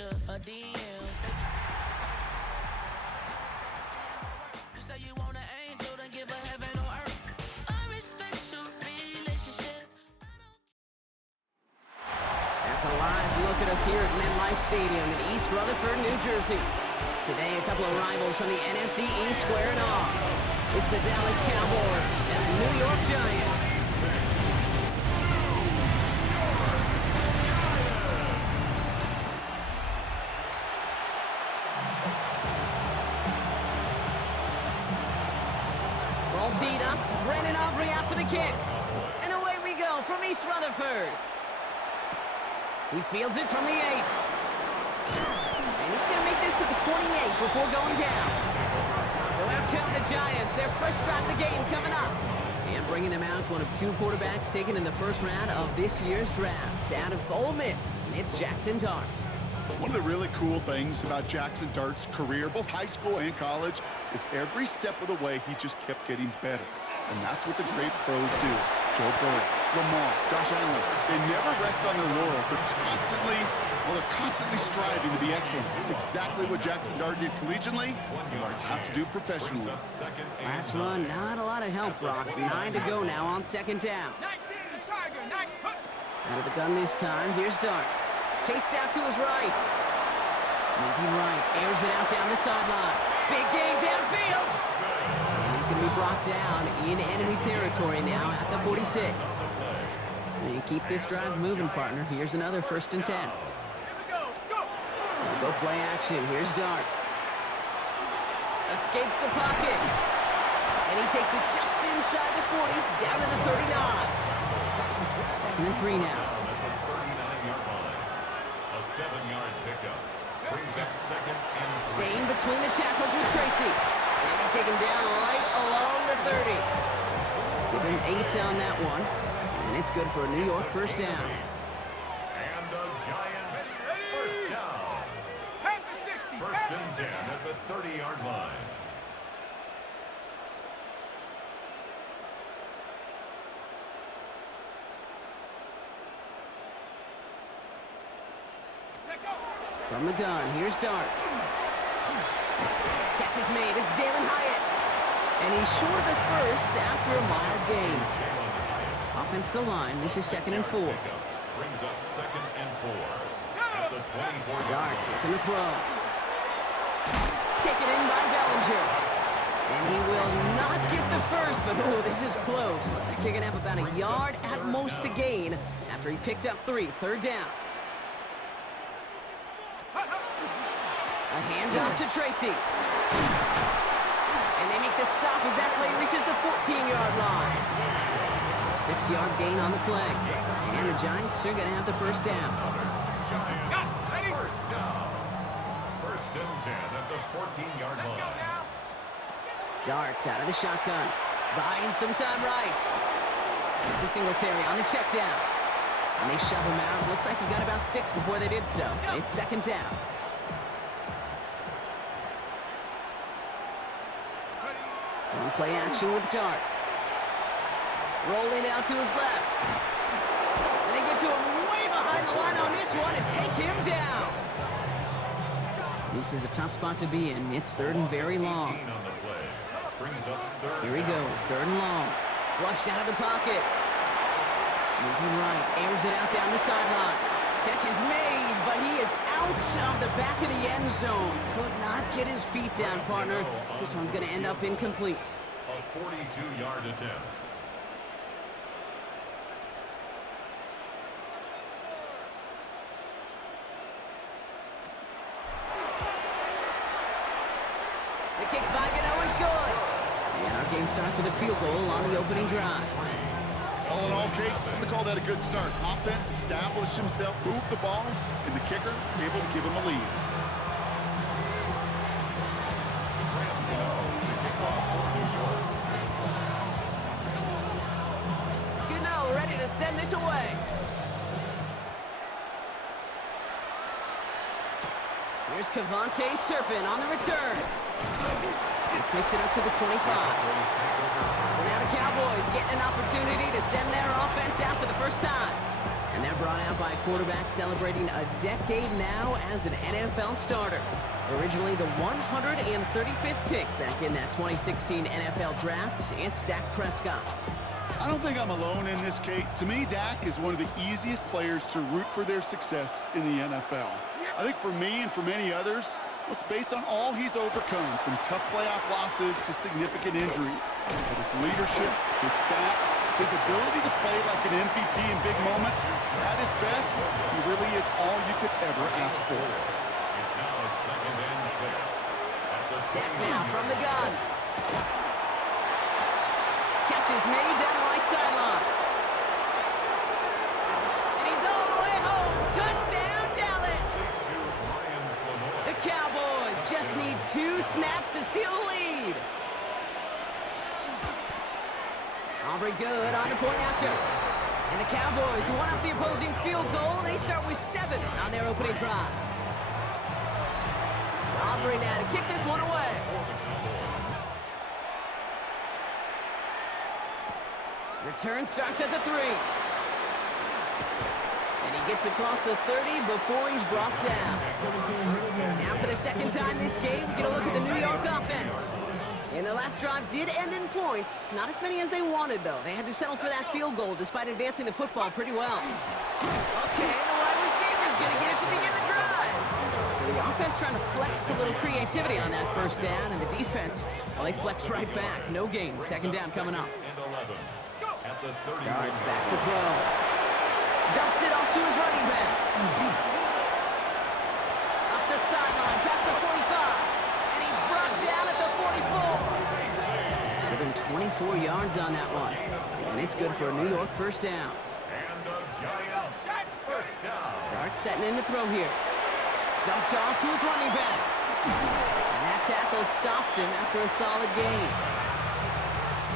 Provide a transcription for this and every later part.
you a DM. You say you want an angel, then give her heaven on earth. I respect your relationship. That's a live look at us here at MetLife Stadium in East Rutherford, New Jersey. Today, a couple of rivals from the NFC East squaring off. It's the Dallas Cowboys and the New York Giants. Ball teed up, Brandon Aubrey out for the kick. And away we go from East Rutherford. He fields it from the 8. And he's going to make this to the 28 before going down. So out come the Giants. Their first drive of the game coming up. And bringing them out, one of 2 quarterbacks taken in the first round of this year's draft. Out of Ole Miss, it's Jackson Dart. One of the really cool things about Jackson Dart's career, both high school and college, is every step of the way he just kept getting better. And that's what the great pros do. Joe Burrow, Lamar, Josh Allen, they never rest on their laurels. They're constantly striving to be excellent. It's exactly what Jackson Dart did collegiately, but have to do professionally. Last run, not a lot of help, Brock. 9 to go now on second down. Out of the gun this time, here's Dart. Chased out to his right. Moving right, airs it out down the sideline. Big gain downfield. And he's going to be brought down in enemy territory now at the 46. And keep this drive moving, partner. Here's another 1st and 10. Go play action. Here's Dart. Escapes the pocket. And he takes it just inside the 40, down to the 39. 2nd and 3 now. 7-yard pickup. Brings up 2nd and 3. Staying between the tackles with Tracy. And he take him down right along the 30. Give him 8 on that one. And it's good for a New York first down. And the Giants first down. 1st and 10 at the 30-yard line. From the gun, here's Dart. Catch is made, it's Jalen Hyatt. And he's short of the first after a mild gain. Offensive line, this is 2nd and 4. Brings up 2nd and 4. At the 24-yard Dart line. looking to throw. Taken in by Bellinger. And he will not get the first, but oh, this is close. Looks like they're going to have about a yard at most to gain after he picked up 3, 3rd down. A handoff to Tracy. And they make the stop as that play reaches the 14-yard line. 6-yard gain on the play. And the Giants are going to have the first down. Giants first down. 1st and 10 at the 14-yard line. Dart out of the shotgun. Buying some time right. Just a Singletary on the check down. And they shove him out. Looks like he got about 6 before they did so. It's 2nd down. On play action with Dart. Rolling out to his left. And they get to him way behind the line on this one and take him down. This is a tough spot to be in. It's 3rd and very long. Here he goes, 3rd and long. Flushed out of the pocket. Moving right, airs it out down the sideline. Catch is made, but he is out of the back of the end zone. Could not get his feet down, partner. This one's going to end up incomplete. A 42-yard attempt. The kick by Gano is good. And our game starts with a field goal on the opening drive. All in all, Kate, I'm going to call that a good start. Offense established himself, moved the ball, and the kicker able to give him a lead. Gano ready to send this away. Here's Cavante Turpin on the return. This makes it up to the 25. So now the Cowboys getting an opportunity to send their offense out for the first time. And And they're brought out by a quarterback celebrating a decade now as an NFL starter. Originally the 135th pick back in that 2016 NFL Draft, it's Dak Prescott. I don't think I'm alone in this, Kate. To me, Dak is one of the easiest players to root for their success in the NFL. I think for me and for many others, it's based on all he's overcome, from tough playoff losses to significant injuries. But his leadership, his stats, his ability to play like an MVP in big moments, at his best, he really is all you could ever ask for. It's now 2nd and 6. At the Dak now from the gun. Catch is made down the right sideline. And he's all the way home. Touchdown, Dallas. The Cowboys just need 2 snaps to steal the lead. Aubrey good on the point after. And the Cowboys one up the opposing field goal. They start with 7 on their opening drive. Aubrey now to kick this one away. Return starts at the 3. And he gets across the 30 before he's brought down. Now for the second time this game, we get a look at the New York offense. And their last drive did end in points. Not as many as they wanted, though. They had to settle for that field goal despite advancing the football pretty well. Okay, the wide receiver's going to get it to begin the drive. So the offense trying to flex a little creativity on that first down, and the defense, well, they flex right back. No gain. Second down coming up. Darts back to throw. Dumps it off to his running back. Up the sideline, past the 45. And he's brought down at the 44. Given 24 yards on that one. And it's good for a New York first down. And the Giants first down. Dart setting in to throw here. Dumped off to his running back. And that tackle stops him after a solid gain.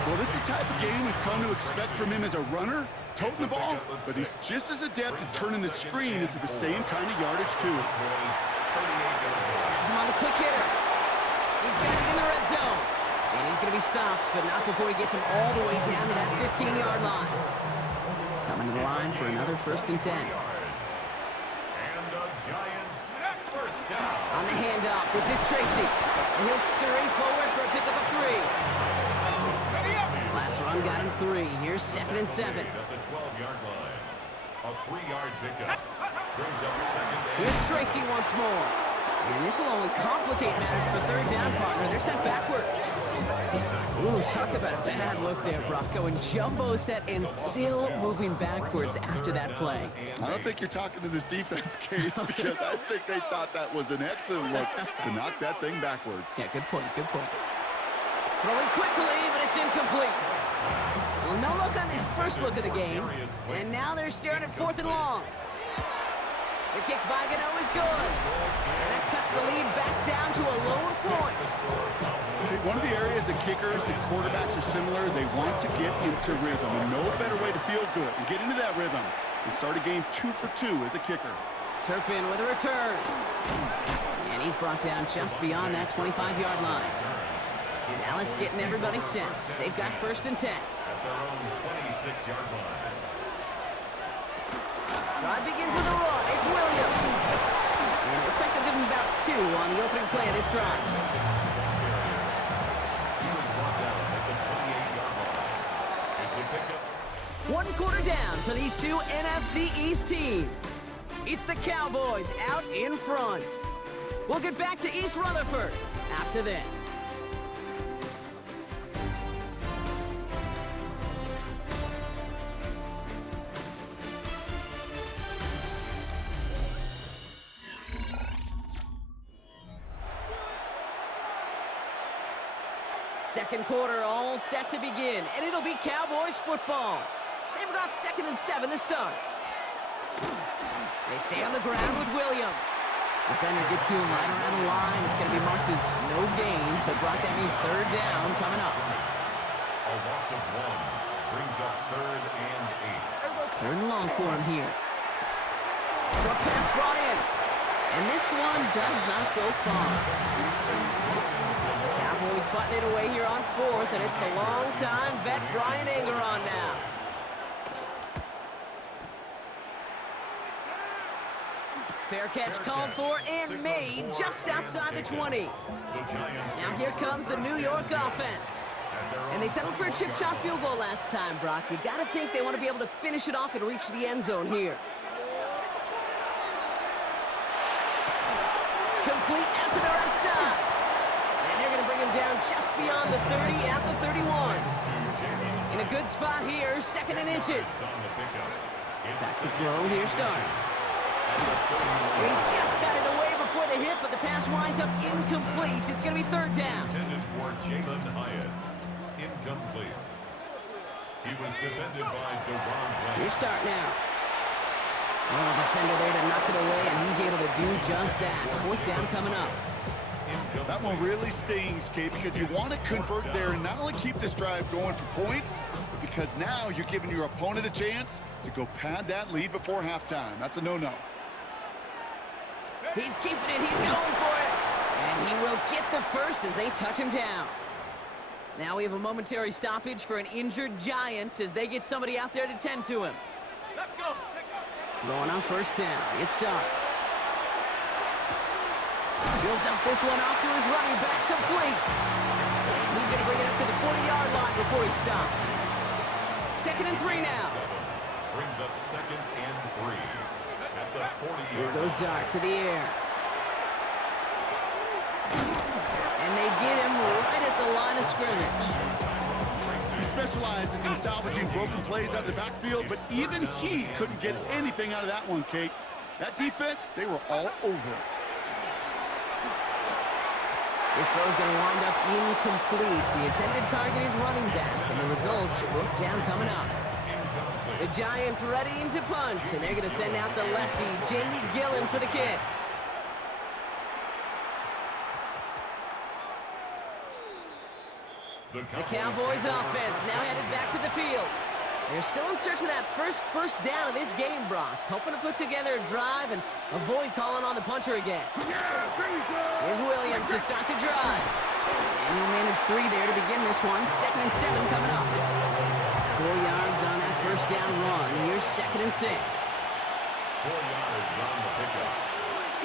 Well, this is the type of game we've come to expect from him as a runner, toting the ball, but he's just as adept at turning the screen into the same kind of yardage, too. That's him on the quick hitter. He's got it in the red zone. And he's going to be stopped, but not before he gets him all the way down to that 15-yard line. Coming to the line for another 1st and 10. And the Giants first down. On the handoff, this is Tracy. And he'll scurry forward for a pickup of 3. Last run got him 3. Here's 2nd and 7. At the 12-yard line. A 3-yard pickup. Brings up 2nd and Here's Tracy once more. And this will only complicate matters for third down, partner. They're sent backwards. Ooh, talk about a bad look there, Brock. Going jumbo set and still moving backwards after that play. I don't think you're talking to this defense, Kate, because I think they thought that was an excellent look to knock that thing backwards. Yeah, good point, good point. Throwing quickly, but it's incomplete. Well, no look on his first look of the game. And now they're staring at 4th and long. The kick by Gano is good. And that cuts the lead back down to a lone point. One of the areas that kickers and quarterbacks are similar, they want to get into rhythm. And no better way to feel good and get into that rhythm and start a game 2 for 2 as a kicker. Turpin with a return. And he's brought down just beyond that 25-yard line. Dallas getting everybody set. They've got 1st and 10. at their own 26-yard line. Drive begins with a run. It's Williams. And it looks like they'll give him about 2 on the opening play of this drive. He was brought down at the 28-yard line. It's a pickup. 1 quarter down for these 2 NFC East teams. It's the Cowboys out in front. We'll get back to East Rutherford after this. Second quarter all set to begin, and it'll be Cowboys football. They've got 2nd and 7 to start. They stay on the ground with Williams. Defender gets to him right around the line. It's going to be marked as no gain, so Brock, that means 3rd down coming up. A loss of 1 brings up 3rd and 8. 3rd and long for him here. Short pass brought in, and this one does not go far. Cowboys button it away here on 4th, and it's the long-time vet Brian Anger on now. Fair catch called for and made just outside the 20. Now here comes the New York offense. And they settled for a chip shot field goal last time, Brock. You got to think they want to be able to finish it off and reach the end zone here. Complete out to the right side. And they're going to bring him down just beyond the 30 at the 31. In a good spot here, 2nd and inches. Back to throw, here's Dart. He just got it away before the hit, but the pass winds up incomplete. It's going to be 3rd down. Intended for Jalen Hyatt. Incomplete. He was defended by DeRon Blank. Here's Dart now. Oh, defender there to knock it away, and he's able to do just that. 4th down coming up. That one really stings, Kate, because you want to convert there and not only keep this drive going for points, but because now you're giving your opponent a chance to go pad that lead before halftime. That's a no-no. He's keeping it. He's going for it. And he will get the first as they touch him down. Now we have a momentary stoppage for an injured Giant as they get somebody out there to tend to him. Let's go. Going on 1st down. It's Dart. Builds up this one off to his running back, complete. He's going to bring it up to the 40-yard line before he stops. 2nd and 3 now. Brings up 2nd and 3 at the 40-yard line. Here goes Dart to the air. And they get him right at the line of scrimmage. He specializes in salvaging broken plays out of the backfield, but even he couldn't get anything out of that one, Kate. That defense, they were all over it. This throw's going to wind up incomplete. The intended target is running back, and the results, 4th down coming up. The Giants readying to punt, and they're going to send out the lefty, Jamie Gillen, for the kick. The Cowboys offense now headed back to the field. They're still in search of that first down of this game, Brock. Hoping to put together a drive and avoid calling on the punter again. Here's Williams to start the drive. And he'll manage 3 there to begin this one. 2nd and 7 coming up. 4 yards on that 1st down run. Here's 2nd and 6. 4 yards on the pickup.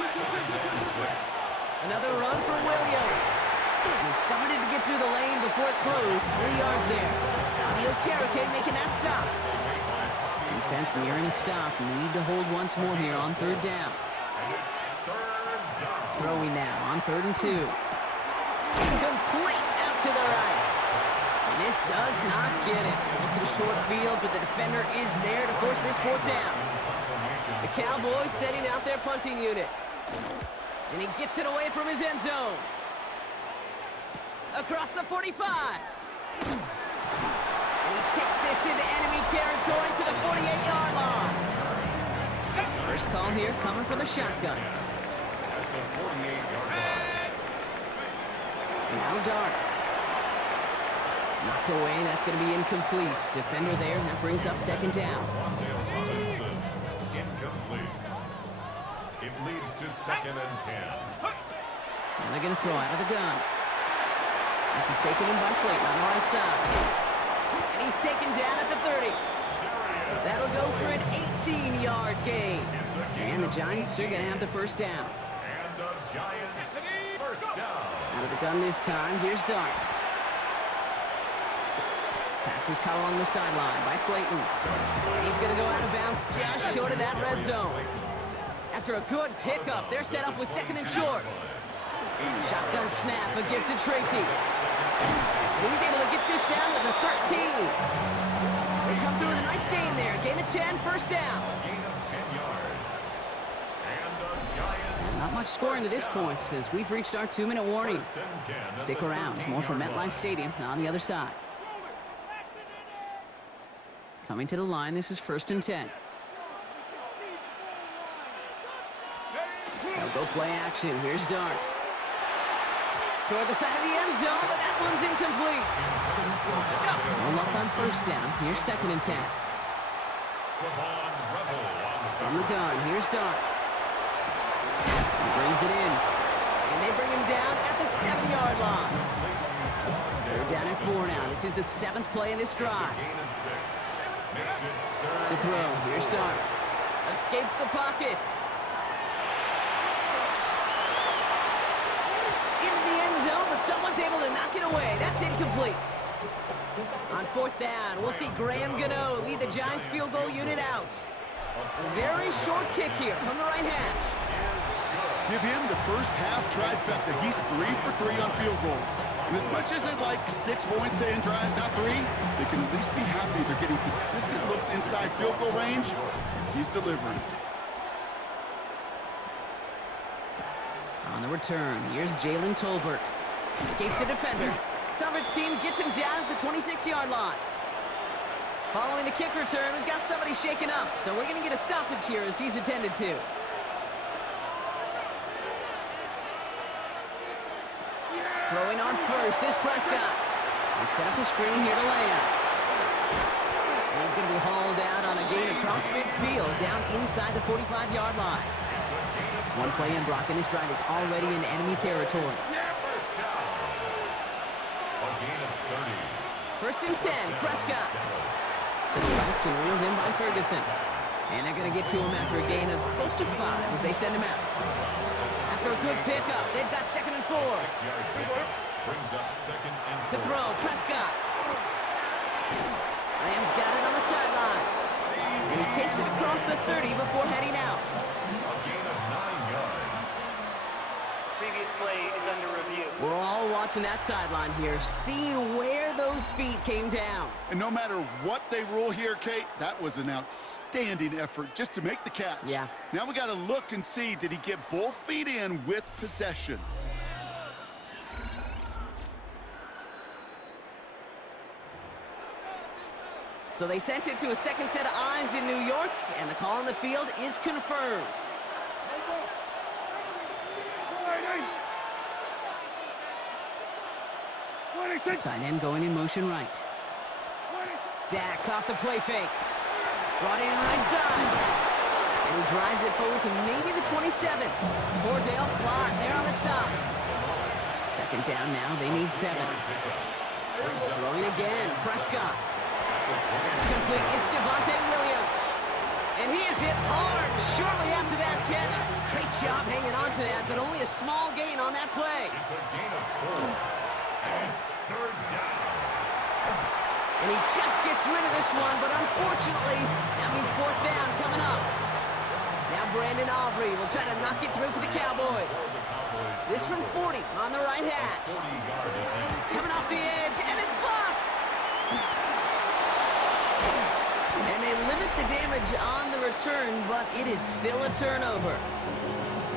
2nd and 6. Another run for Williams. And he started to get through the lane before it closed. 3 yards there. Fabio Carriquet making that stop. Defense nearing a stop. Need to hold once more here on 3rd down. And it's 3rd down. Throwing now on 3rd and 2. Complete out to the right. And this does not get it. Looking short field, but the defender is there to force this 4th down. The Cowboys setting out their punting unit. And he gets it away from his end zone. Across the 45. And he takes this into enemy territory to the 48-yard line. First call here coming from the shotgun. At the 48-yard line. Now Dart. Knocked away, that's going to be incomplete. Defender there, and that brings up 2nd down. Robinson, incomplete. It leads to 2nd and 10. And they're going to throw out of the gun. This is taken in by Slayton on the right side. And he's taken down at the 30. That'll go for an 18-yard gain. And the Giants are going to have the 1st down. And the Giants, 1st down. Out of the gun this time, here's Dart. Pass is caught along the sideline by Slayton. And he's going to go out of bounds just short of that red zone. After a good pickup, they're set up with 2nd and short. Shotgun snap, a gift to Tracy. And he's able to get this down to the 13. They come through with a nice gain there. Gain of 10, 1st down. Gain of 10 yards. And the Giants. Not much scoring to this point as we've reached our 2-minute warning. 1st and 10 at Stick the around. More from 13-yard MetLife line. Stadium on the other side. Coming to the line, this is 1st and 10. They'll go play action. Here's Dart. Toward the side of the end zone, but that one's incomplete. No luck on 1st down. Here's 2nd and 10. Savon Rebel on the From the gun, here's Dart. He brings it in. And they bring him down at the 7-yard line. They're down at 4 now. This is the 7th play in this drive. gain of 6. Makes it To 3rd. throw, here's Dart. Escapes the pocket. Someone's able to knock it away. That's incomplete. On fourth down, we'll see Graham Gano lead the Giants field goal unit out. A very short kick here from the right hash. Give him the first half trifecta. He's 3 for 3 on field goals. And as much as they'd like 6 points to end drives, not 3, they can at least be happy they're getting consistent looks inside field goal range. He's delivering. On the return, here's Jalen Tolbert. Escapes the defender. Coverage team gets him down at the 26-yard line. Following the kick return, we've got somebody shaken up, so we're going to get a stoppage here as he's attended to. Throwing on first is Prescott. They set up the screen here to Lamb. And he's going to be hauled out on a gain across midfield down inside the 45-yard line. One play in, Brock, and this drive is already in enemy territory. First down. A gain of 30. First and 10, Prescott. To the left and reeled in by Ferguson. And they're going to get to him after a gain of close to 5 as they send him out. After a good pickup, they've got 2nd and 4. 6-yard pickup brings up 2nd and 4. To throw, Prescott. Lamb's got it on the sideline. And he takes it across the 30 before heading out. A gain of 9 yards. Previous play is under review. We're all watching that sideline here, seeing where those feet came down. And no matter what they rule here, Kate, that was an outstanding effort just to make the catch. Yeah. Now we got to look and see, did he get both feet in with possession? So they sent it to a second set of eyes in New York, and the call on the field is confirmed. Tight end going in motion right. Dak off the play fake. Brought in right side. And he drives it forward to maybe the 27. Cordell Flott there on the stop. Second down now, they need 7. Throwing again, Prescott. That's complete, it's Javonte Williams. And he is hit hard shortly after that catch. Great job hanging on to that, but only a small gain on that play. It's a gain of 4. And it's 3rd down. And he just gets rid of this one, but unfortunately, that means 4th down coming up. Now Brandon Aubrey will try to knock it through for the Cowboys. This from 40 on the right hash. 40-yard attempt. Coming off the edge, and it's blocked! And they limit the damage on the return, but it is still a turnover.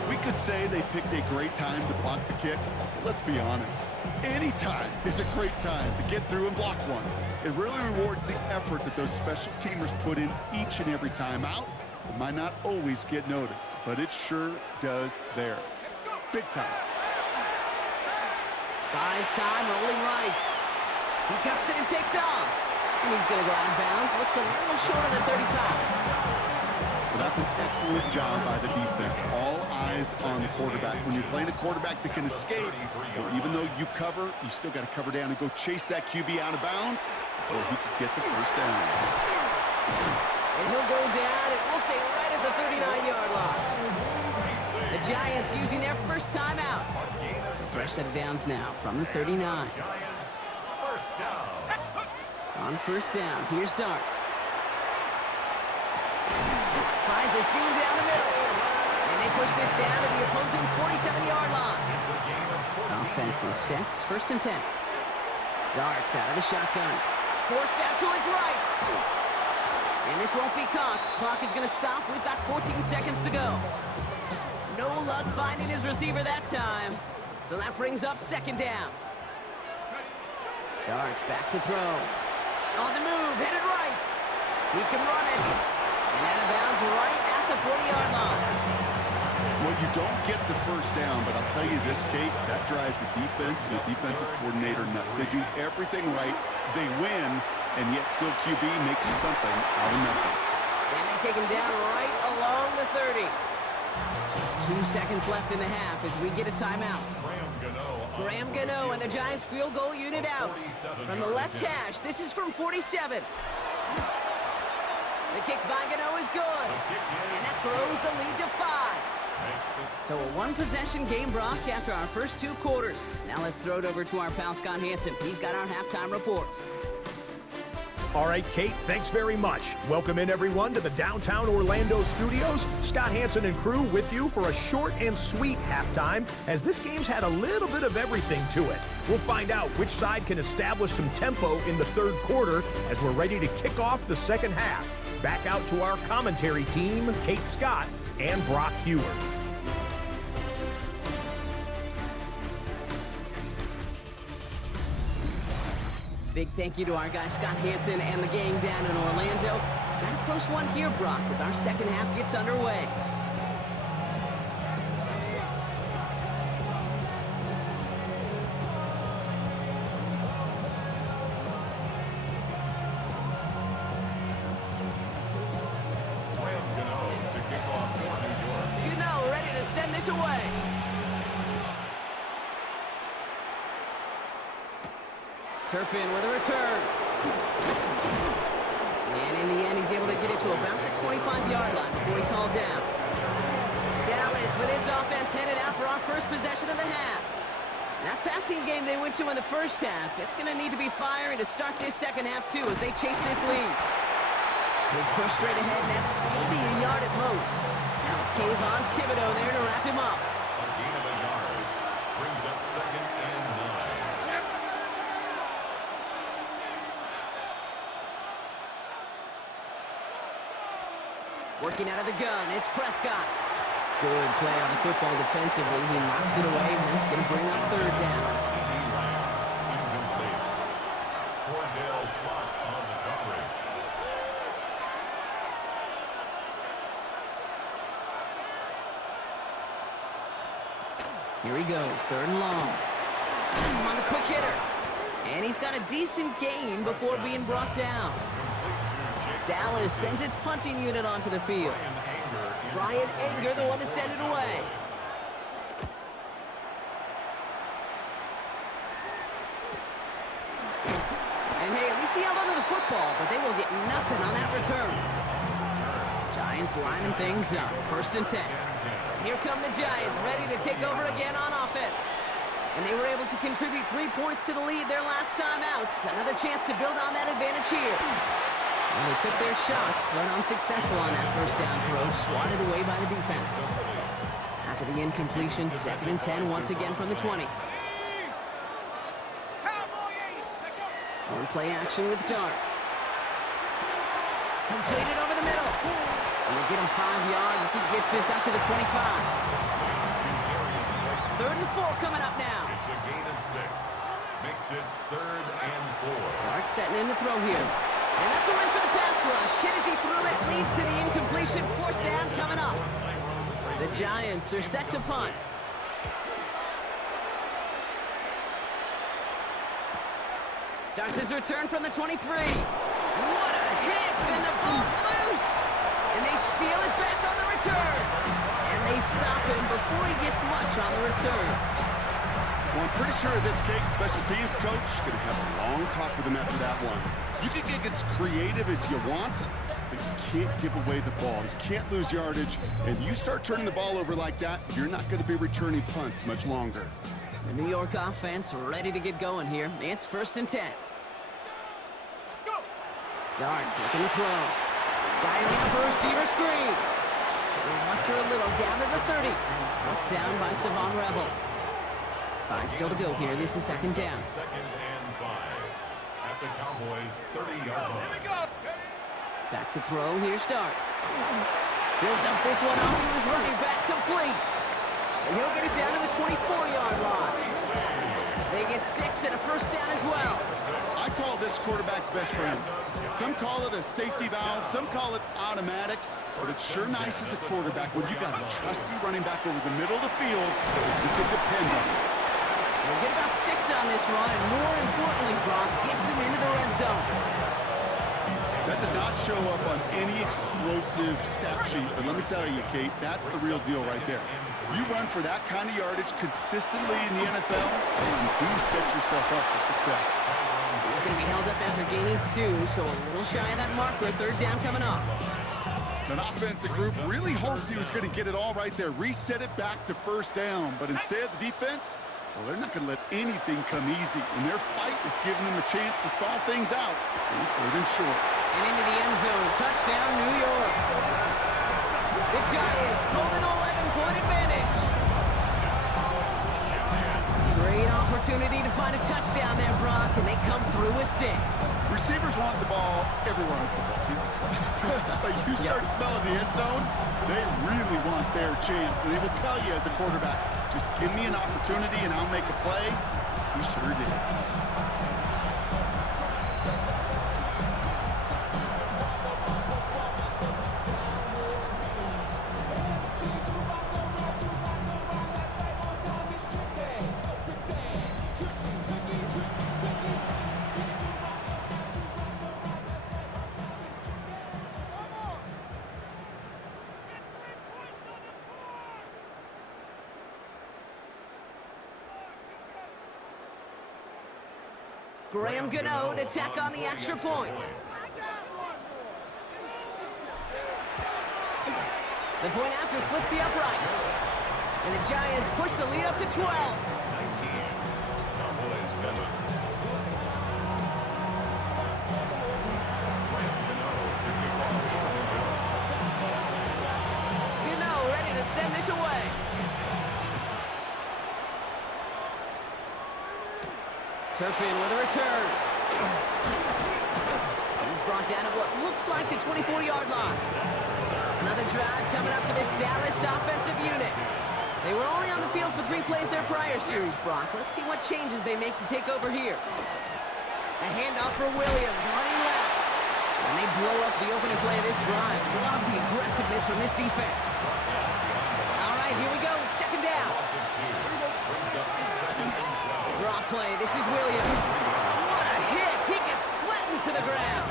We could say they picked a great time to block the kick. Let's be honest. Any time is a great time to get through and block one. It really rewards the effort that those special teamers put in each and every time out. It might not always get noticed, but it sure does there. Big time. Buys time, rolling right. He tucks it and takes off. And he's going to go out of bounds. Looks a little short of the 35. Well, that's an excellent job by the defense. All eyes on the quarterback. When you're playing a quarterback that can escape, well, even though you cover, you still got to cover down and go chase that QB out of bounds so he could get the first down. And he'll go down, and we'll say right at the 39-yard line. The Giants using their first timeout. So fresh set of downs now from the 39. Giants, first down. On first down, here's Dart. Finds a seam down the middle. And they push this down to the opposing 47-yard line. It's a gain of 14. Offense is set, first and 10. Darts out of the shotgun. Forced out to his right. And this won't be caught. Clock is going to stop. We've got 14 seconds to go. No luck finding his receiver that time. So that brings up second down. Darts back to throw. On the move, headed right. He can run it. And out of bounds right at the 40-yard line. Well, you don't get the first down, but I'll tell you this, Kate, that drives the defense and the defensive coordinator nuts. They do everything right. They win, and yet still QB makes something out of nothing. And they take him down right along the 30. Just 2 seconds left in the half as we get a timeout. Graham Gano and the Giants field goal unit out. From the left hash, this is from 47. The kick by Gano is good. And that throws the lead to 5. So a one-possession game, Brock, after our first 2 quarters. Now let's throw it over to our pal Scott Hansen. He's got our halftime report. All right, Kate, thanks very much. Welcome in, everyone, to the downtown Orlando studios. Scott Hansen and crew with you for a short and sweet halftime, as this game's had a little bit of everything to it. We'll find out which side can establish some tempo in the third quarter as we're ready to kick off the second half. Back out to our commentary team, Kate Scott and Brock Heward. Big thank you to our guy Scott Hansen and the gang down in Orlando. Got a close one here, Brock, as our second half gets underway. Gano ready to send this away. Turpin with a return. And in the end, he's able to get it to about the 25-yard line before he's hauled down. Dallas with its offense headed out for our first possession of the half. That passing game they went to in the first half, it's going to need to be firing to start this second half, too, as they chase this lead. Let's push straight ahead, and that's maybe a yard at most. Now it's Kayvon Thibodeau there to wrap him up. A gain of a yard brings up 2nd and 9. Working out of the gun, it's Prescott. Good play on the football defensively. He knocks it away, and that's going to bring up third down. Incomplete. Cordell Slot on the coverage. Here he goes, 3rd and long. He's on the quick hitter. And he's got a decent gain before being brought down. Dallas sends its punting unit onto the field. Brian Anger, the one to send it away. And hey, at least he held onto the football, but they will get nothing on that return. Giants lining things up, 1st and 10. Here come the Giants, ready to take over again on offense. And they were able to contribute 3 points to the lead their last time out. Another chance to build on that advantage here. And they took their shots, went unsuccessful on that first down throw, swatted away by the defense. After the incompletion, 2nd and 10 once again from the 20. One play action with Dart. Completed over the middle. And they get him 5 yards as he gets this up to the 25. 3rd and 4 coming up now. It's a gain of 6. Makes it 3rd and 4. Dart setting in the throw here. And that's a win for the pass rush. Hit as he threw it, leads to the incompletion. 4th down coming up. The Giants are set to punt. Starts his return from the 23. What a hit, and the ball's loose. And they steal it back on the return. And they stop him before he gets much on the return. Well, I'm pretty sure this Kate special teams coach is going to have a long talk with him after that one. You can get as creative as you want, but you can't give away the ball. You can't lose yardage, and you start turning the ball over like that, you're not going to be returning punts much longer. The New York offense ready to get going here. It's 1st and 10. Darts looking to throw. Diving up a receiver screen. They muster a little down to the 30. Knocked down by Savon Rebel. 5 still to go here. This is 2nd down. 2nd and 5. At the Cowboys' 30-yard line. Back to throw. Here's Darts. He'll dump this one off to his running back, complete. And he'll get it down to the 24-yard line. They get 6 and a 1st down as well. I call this quarterback's best friend. Some call it a safety valve, some call it automatic, but it's sure nice as a quarterback when you got a trusty running back over the middle of the field that you can depend on. We'll get about 6 on this run, and more importantly, Brock gets him into the red zone. That does not show up on any explosive stat sheet, but let me tell you, Kate, that's the real deal right there. You run for that kind of yardage consistently in the NFL, and you do set yourself up for success. He's going to be held up after gaining 2, so a little shy of that marker. 3rd down coming up. An offensive group really hoped he was going to get it all right there, reset it back to first down. But instead, the defense, well, they're not going to let anything come easy. And their fight is giving them a chance to stall things out on 3rd and short. And into the end zone. Touchdown, New York. The Giants hold an 11-point advantage. Great opportunity to find a touchdown there, Brock, and they come through with 6. Receivers want the ball everywhere on the football field. But you start smelling the end zone, they really want their chance. And they will tell you as a quarterback, just give me an opportunity and I'll make a play. He sure did. Graham Gano to tack on the extra point. The point after splits the uprights. And the Giants push the lead up to 12. 19. Cowboys 7. Gano ready to send this away. Turpin with a return. He's brought down at what looks like the 24-yard line. Another drive coming up for this Dallas offensive unit. They were only on the field for 3 plays their prior series, Brock. Let's see what changes they make to take over here. A handoff for Williams, running left. And they blow up the opening play of this drive. Love the aggressiveness from this defense. All right, here we go, 2nd down. Draw play, this is Williams. What a hit, he gets flattened to the ground.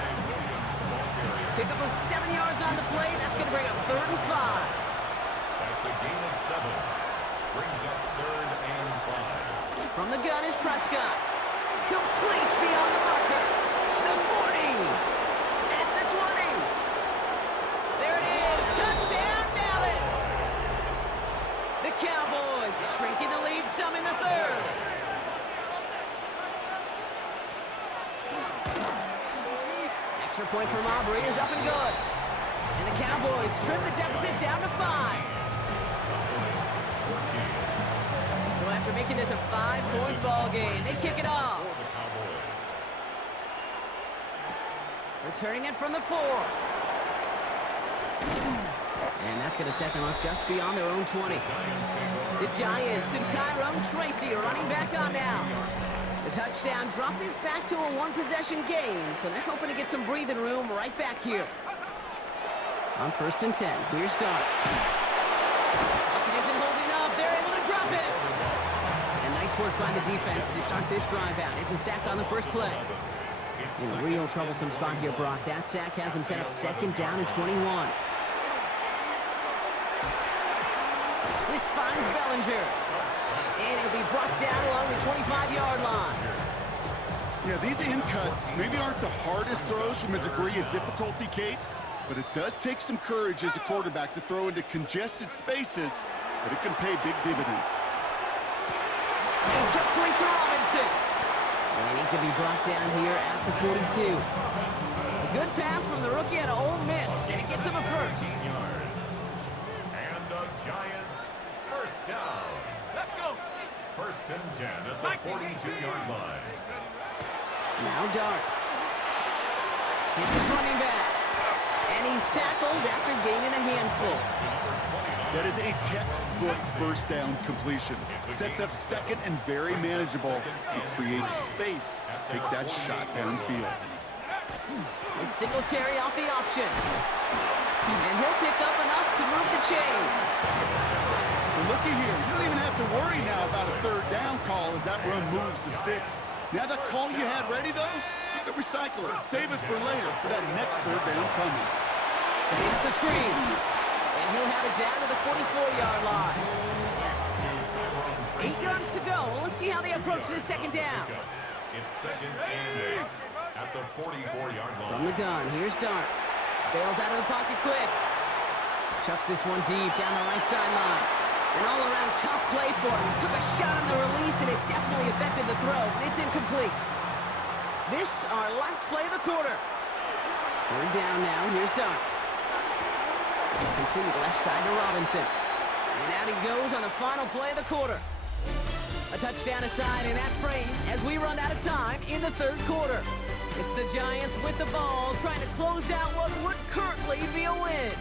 Pick up of 7 yards on the play, that's gonna bring up 3rd and 5. That's a gain of 7. Brings up 3rd and 5. From the gun is Prescott. Complete beyond the marker. The 40. At the 20. There it is, touchdown Dallas. The Cowboys shrinking the lead some in the 3rd. Extra point from Aubrey is up and good. And the Cowboys trim the deficit down to 5. So after making this a 5-point ball game, they kick it off. Returning it from the 4. And that's going to set them up just beyond their own 20. The Giants and Tyrone Tracy are running back on now. The touchdown dropped this back to a 1-possession game, so they're hoping to get some breathing room right back here. On 1st and 10, here's Dart. Pocket isn't holding up, they're able to drop it. And nice work by the defense to start this drive out. It's a sack on the first play. In a real troublesome spot here, Brock. That sack has him set up 2nd down and 21. This finds Bellinger. And it'll be brought down along the 25-yard line. Yeah, these in cuts maybe aren't the hardest throws from a degree of difficulty, Kate, but it does take some courage as a quarterback to throw into congested spaces, but it can pay big dividends. It's complete to Robinson. And he's going to be brought down here at the 42. A good pass from the rookie at Ole Miss, and it gets him a 1st. And the Giants, 1st down. Let's go. 1st and 10 at the 42-yard line. Now Dart. It's his running back. And he's tackled after gaining a handful. That is a textbook 1st down completion. Sets up 2nd and very manageable. It creates space to take that shot downfield. It's Singletary off the option. And he'll pick up enough to move the chains. Well, looky here. You don't even have to worry now about a 3rd down call as that run moves the sticks. Now that call you had ready, though, you can recycle it. Save it for later for that next 3rd down coming. Setting up the screen. And he'll have it down to the 44-yard line. 8 yards to go. Well, let's see how they approach this 2nd down. It's 2nd and 8 at the 44-yard line. From the gun, here's Dart. Bails out of the pocket quick. Chucks this one deep down the right sideline. An all-around tough play for him. Took a shot on the release, and it definitely affected the throw. It's incomplete. This, our last play of the quarter. Third down now. Here's Dart. Complete left side to Robinson. And out he goes on the final play of the quarter. A touchdown aside in that frame as we run out of time in the third quarter. It's the Giants with the ball, trying to close out what would currently be a win.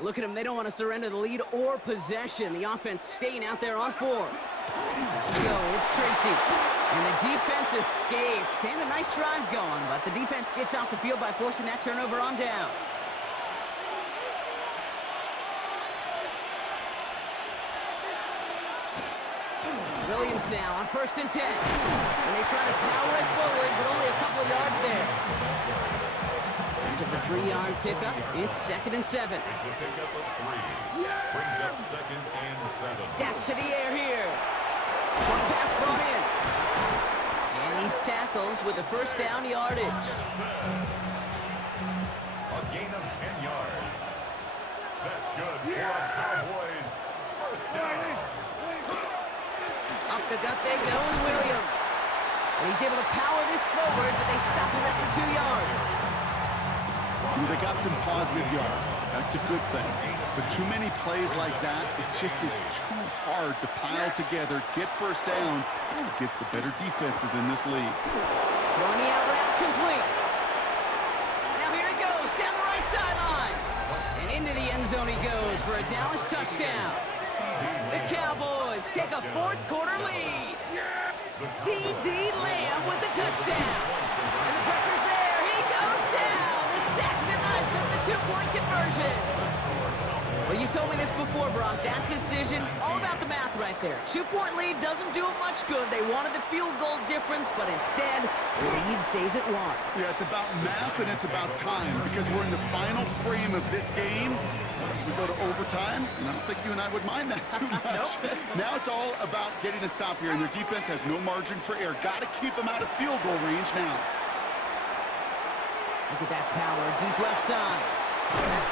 Look at them, they don't want to surrender the lead or possession. The offense staying out there on 4. Go, it's Tracy. And the defense escapes. And a nice drive going, but the defense gets off the field by forcing that turnover on downs. Williams now on 1st and 10. And they try to power it forward, but only a couple of yards there. After the 3-yard pickup, it's 2nd and 7. It's a pickup of 3. Brings up 2nd and 7. Dak to the air here. Short pass brought in. And he's tackled with the first down yardage. A gain of 10 yards. That's good for a Cowboys first down. Up the gut they go with Williams. And he's able to power this forward, but they stop him after 2 yards. They got some positive yards. That's a good thing. But too many plays like that, it just is too hard to pile together, get first downs, against the better defenses in this league. Throwing the out route complete. Now here he goes, down the right sideline. And into the end zone he goes for a Dallas touchdown. The Cowboys take a fourth quarter lead. C.D. Lamb with the touchdown. And the pressure's there. He goes down. The sack denies them the 2-point conversion. Well, you told me this before, Brock. That decision, all about the math right there. 2-point lead doesn't do them much good. They wanted the field goal difference, but instead, the lead stays at 1. Yeah, it's about math and it's about time because we're in the final frame of this game. As we go to overtime, and I don't think you and I would mind that too much. Now it's all about getting a stop here, and their defense has no margin for error. Got to keep them out of field goal range now. Look at that power, deep left side.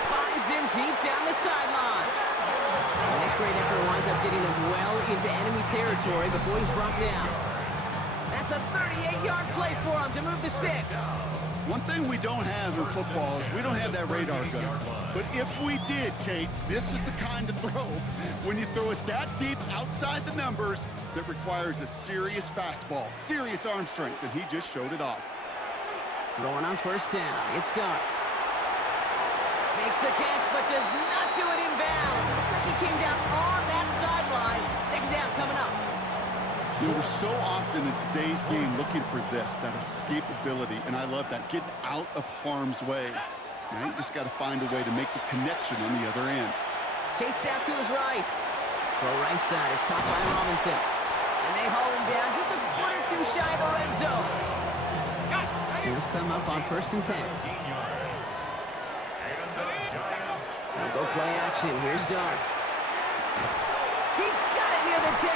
Finds him deep down the sideline. And this great effort winds up getting him well into enemy territory before he's brought down. That's a 38-yard play for him to move the sticks. One thing we don't have in football is we don't have that radar gun. But if we did, Kate, this is the kind of throw, when you throw it that deep outside the numbers, that requires a serious fastball, serious arm strength, and he just showed it off. Going on first down, it's Dart. Makes the catch, but does not do it in bounds. Looks like he came down on that sideline. Second down coming up. You know, we're so often in today's game looking for this, that escapability, and I love that, getting out of harm's way. Now you just got to find a way to make the connection on the other end. Chased out to his right. Throw right side is caught by Robinson. And they haul him down just a foot or two shy of the red zone. He'll come up on 1st and 10. Now go play action. Here's Dart. He's got it near the 10.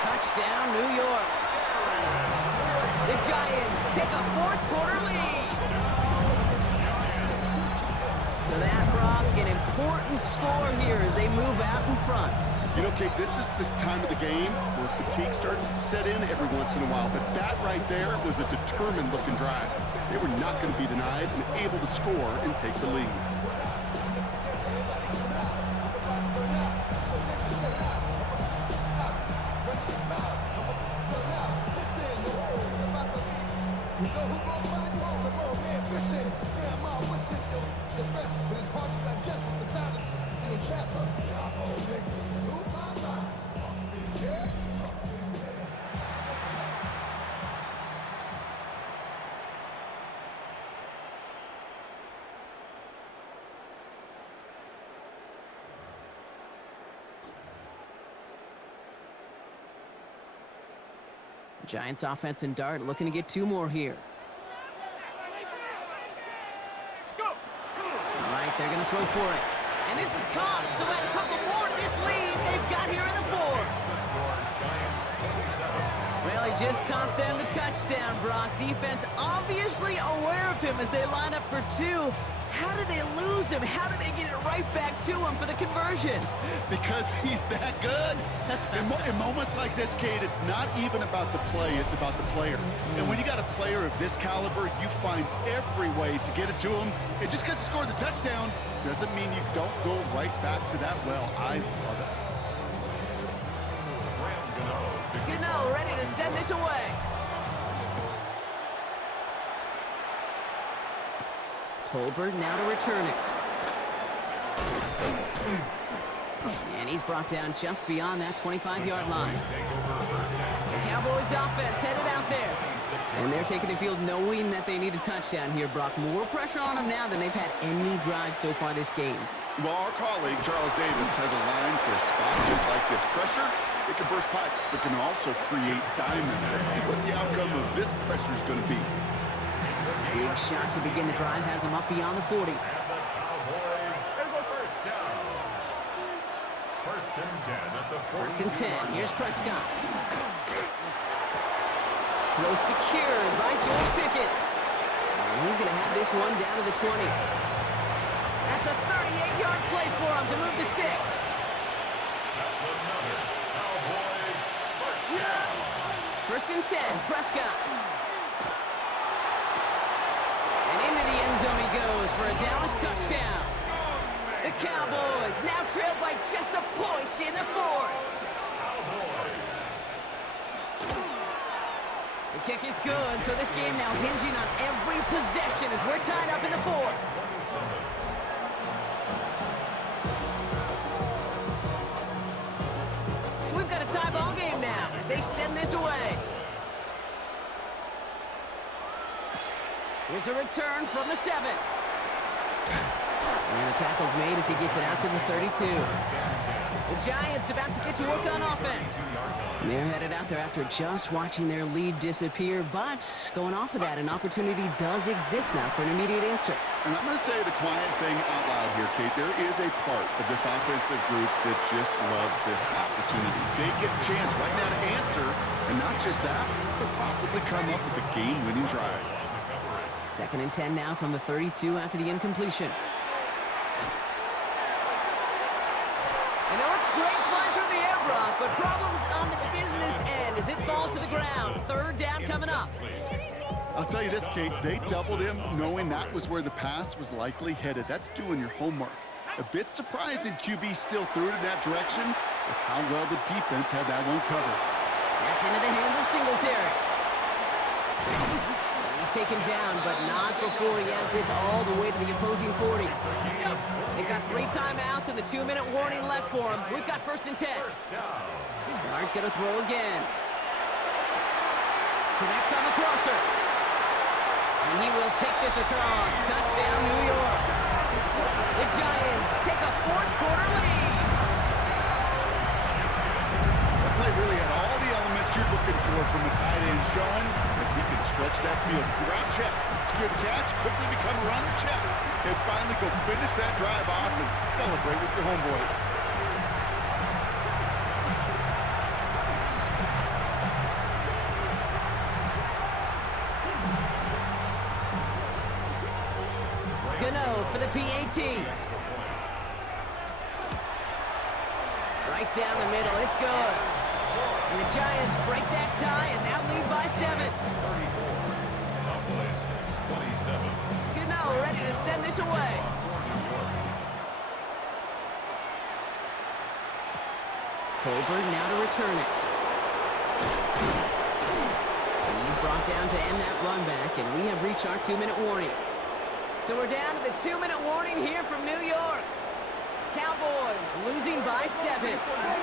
Touchdown, New York. The Giants take a fourth quarter lead. So that, Brock, an important score here as they move out in front. You know, Kate, this is the time of the game where fatigue starts to set in every once in a while, but that right there was a determined-looking drive. They were not going to be denied and able to score and take the lead. Giants offense and Dart looking to get 2 more here. They're going to throw for it. And this is caught, so add a couple more to this lead they've got here in the fourth. Well, he just caught them the touchdown, Brock. Defense obviously aware of him as they line up for two. How did they lose him? How did they get it right back to him for the conversion? Because he's that good. In moments like this, Kate, it's not even about the play, it's about the player. And when you got a player of this caliber, you find every way to get it to him. And just because he scored the touchdown doesn't mean you don't go right back to that well. I love it. Gano ready to send this away. Tolbert now to return it. And he's brought down just beyond that 25-yard line. The Cowboys offense headed out there. And they're taking the field knowing that they need a touchdown here, Brock. More pressure on them now than they've had any drive so far this game. Well, our colleague, Charles Davis, has a line for a spot just like this. Pressure, it can burst pipes, but can also create diamonds. Let's see what the outcome of this pressure is going to be. Big shot to begin the drive has him up beyond the 40. And the Cowboys have a first down. First and 10 at the 42. First and 10. Here's Prescott. Throw secured by George Pickett. And he's going to have this one down to the 20. That's a 38-yard play for him to move the sticks. That's another Cowboys first down. First and 10. Prescott. And into the end zone he goes for a Dallas touchdown. The Cowboys now trail by just a point in the fourth. The kick is good, so this game now hinging on every possession as we're tied up in the fourth. So we've got a tie ball game now as they send this away. Here's a return from the 7. And the tackle's made as he gets it out to the 32. The Giants about to get to work on offense. And they're headed out there after just watching their lead disappear, but going off of that, an opportunity does exist now for an immediate answer. And I'm going to say the quiet thing out loud here, Kate. There is a part of this offensive group that just loves this opportunity. They get the chance right now to answer, and not just that, but possibly come up with a game-winning drive. Second and 10 now from the 32 after the incompletion. And it looks great flying through the air, Brock, but problems on the business end as it falls to the ground. Third down coming up. I'll tell you this, Kate, they doubled him knowing that was where the pass was likely headed. That's doing your homework. A bit surprising QB still threw it in that direction with how well the defense had that one covered. That's into the hands of Singletary. He's taken down, but not before he has this all the way to the opposing 40. They've got 3 timeouts and the 2-minute warning left for him. We've got first and 10. Dart gonna throw again. Connects on the crosser. And he will take this across. Touchdown, New York. The Giants take a fourth-quarter lead. The play really had all the elements you're looking for from a tight end, showing that he can stretch that field. Route check, secure the catch, quickly become a runner check, and finally go finish that drive off and celebrate with your homeboys. Gano for the PAT. Right down the middle, it's good. And the Giants break that tie and now lead by 7. Gano ready to send this away. Tolbert now to return it. He's brought down to end that run back, and we have reached our 2-minute warning. So we're down to the 2-minute warning here from New York. Cowboys losing by 7.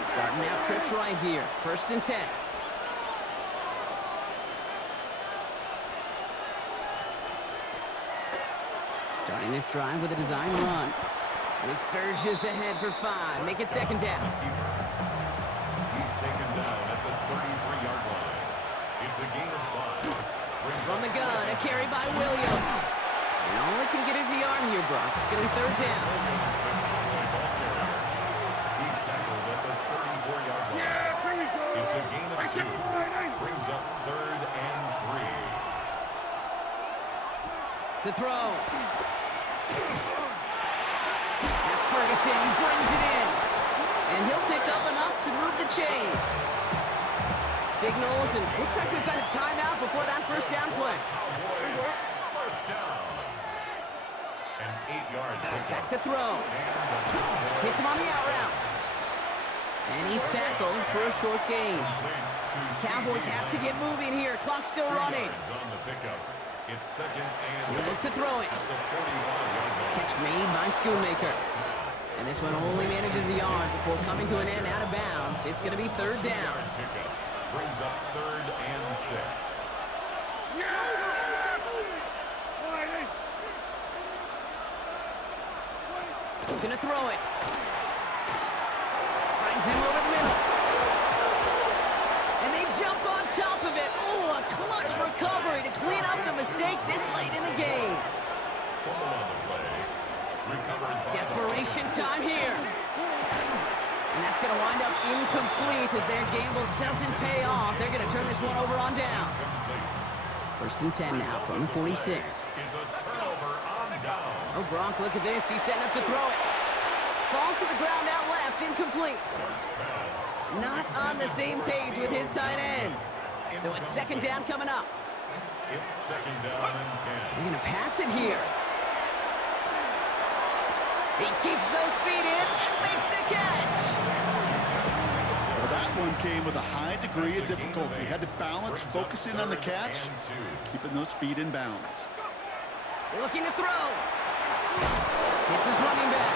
Starting out trips right here. First and 10. Starting this drive with a design run. And he surges ahead for 5. Make it second down. He's taken down at the 33-yard line. It's a gain of 5. From the gun, a carry by Williams. And Only can get his yard here, Brock. It's going to be third down. He's tackled at the 34-yard line. It's a gain of 2. Brings up 3rd and 3. To throw. That's Ferguson. He brings it in. And he'll pick up enough to move the chains. Signals, and looks like we've got a timeout before that first down play. Cowboys, first down. An 8-yard pickup. Back to throw. Hits him on the out route. And he's tackled for a short gain. Cowboys have to get moving here. Clock's still running. On the pickup. It's 2nd and He'll look to throw it. at the 41-yard line. Catch made by Schoonmaker. And this one only manages the yard before coming to an end out of bounds. It's going to be third down. Pickup brings up 3rd and 6. Looking to throw it. Finds him over the middle. And they jump on top of it. Oh, a clutch recovery to clean up the mistake this late in the game. Fumble on the play. Recovered by Desperation time here. And that's going to wind up incomplete as their gamble doesn't pay off. They're going to turn this one over on downs. First and 10 now from the 46. is a turnover on down. Oh, Brock, look at this. He's setting up to throw it. Falls to the ground out left, incomplete. Not on the same page with his tight end. So it's second down coming up. It's 2nd down and 10. They're going to pass it here. He keeps those feet in and makes the catch. Well, that one came with a high degree of difficulty. Had to balance, focusing on the catch, keeping those feet in bounds. Looking to throw. Hits his running back.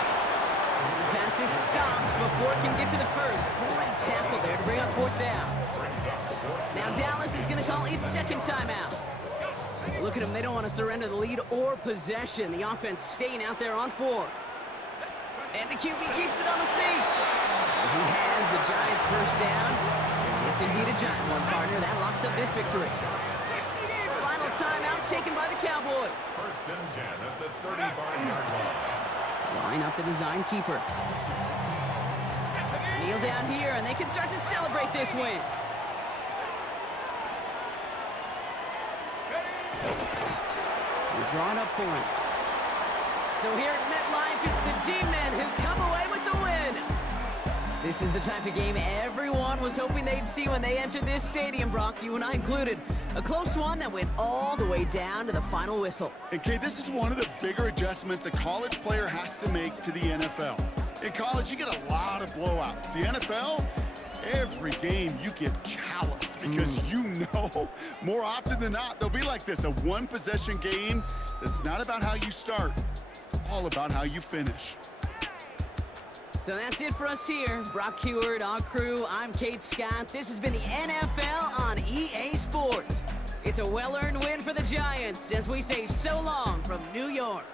And the pass is stopped before it can get to the first. Great tackle there to bring up fourth down. Now Dallas is going to call its second timeout. Look at them. They don't want to surrender the lead or possession. The offense staying out there on 4. And the QB keeps it on the sneak. And he has the Giants' first down. It's indeed a giant one, partner. That locks up this victory. Final timeout taken by the Cowboys. First and 10 at the 35-yard line. Line up the design keeper. Kneel down here, and they can start to celebrate this win. We're drawing up for him. So here at MetLife, it's the G-Men who come away with the win. This is the type of game everyone was hoping they'd see when they entered this stadium, Brock, you and I included. A close one that went all the way down to the final whistle. And Kay, this is one of the bigger adjustments a college player has to make to the NFL. In college, you get a lot of blowouts. The NFL, every game you get calloused because you know more often than not they'll be like this, a one-possession game that's not about how you start. It's all about how you finish. So that's it for us here. Brock Heward, our crew, I'm Kate Scott. This has been the NFL on EA Sports. It's a well-earned win for the Giants as we say so long from New York.